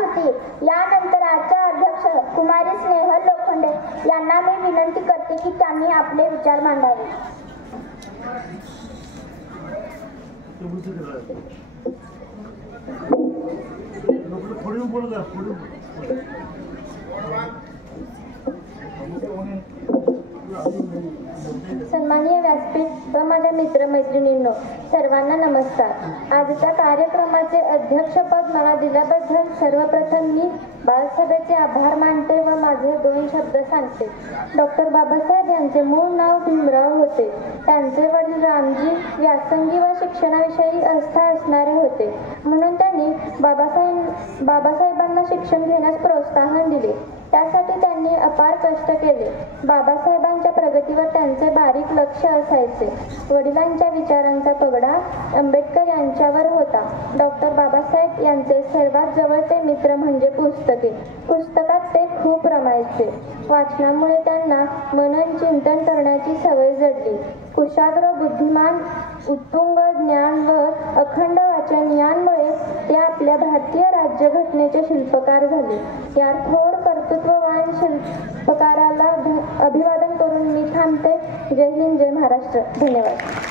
होती। यानंतर आजच्या अध्यक्ष कुमारी स्नेहल लोखंडे यांना मी विनंती करते की त्यांनी आपले विचार मांडावे। सन्माननीय व्यासपीठ व माझ्या मित्रमैत्रिणींनो, सर्वांना नमस्कार। आजच्या कार्यक्रमाचे अध्यक्षपद मला दिल्याबद्दल सर्वप्रथम मी बालसभेचे आभार मानते व माझे 2 शब्द सांगते। डॉक्टर बाबासाहेब यांचे मूळ नाव भीमराव होते। त्यांचे वडील रामजी व्यासंगी व शिक्षणाविषयी आस्था असणारे होते, म्हणून त्यांनी बाबासाहेबांना शिक्षण घेण्यास प्रोत्साहन दिले। त्यासाठी त्यांनी अपार कष्ट केले। बाबासाहेबांच्या प्रगतीवर त्यांचे बारीक लक्ष असायचे। वडिलांच्या विचारांचा पगडा आंबेडकर यांच्यावर होता। डॉक्टर बाबासाहेब यांचे सर्वात जवळचे मित्र म्हणजे पुस्तके। पुस्तकात ते खूप रमायचे। वाचनामुळे त्यांना मनन चिंतन करण्याची सवय जडली। कुशाग्र, बुद्धिमान, उत्तुंग ज्ञान व अखंड वाचन यांमुळे ते आपल्या भारतीय राज्यघटनेचे शिल्पकार झाले। या थोर कर्तृत्ववान शिल्पकाराला अभिवादन करून मी थांबते। जय हिंद, जय महाराष्ट्र। धन्यवाद।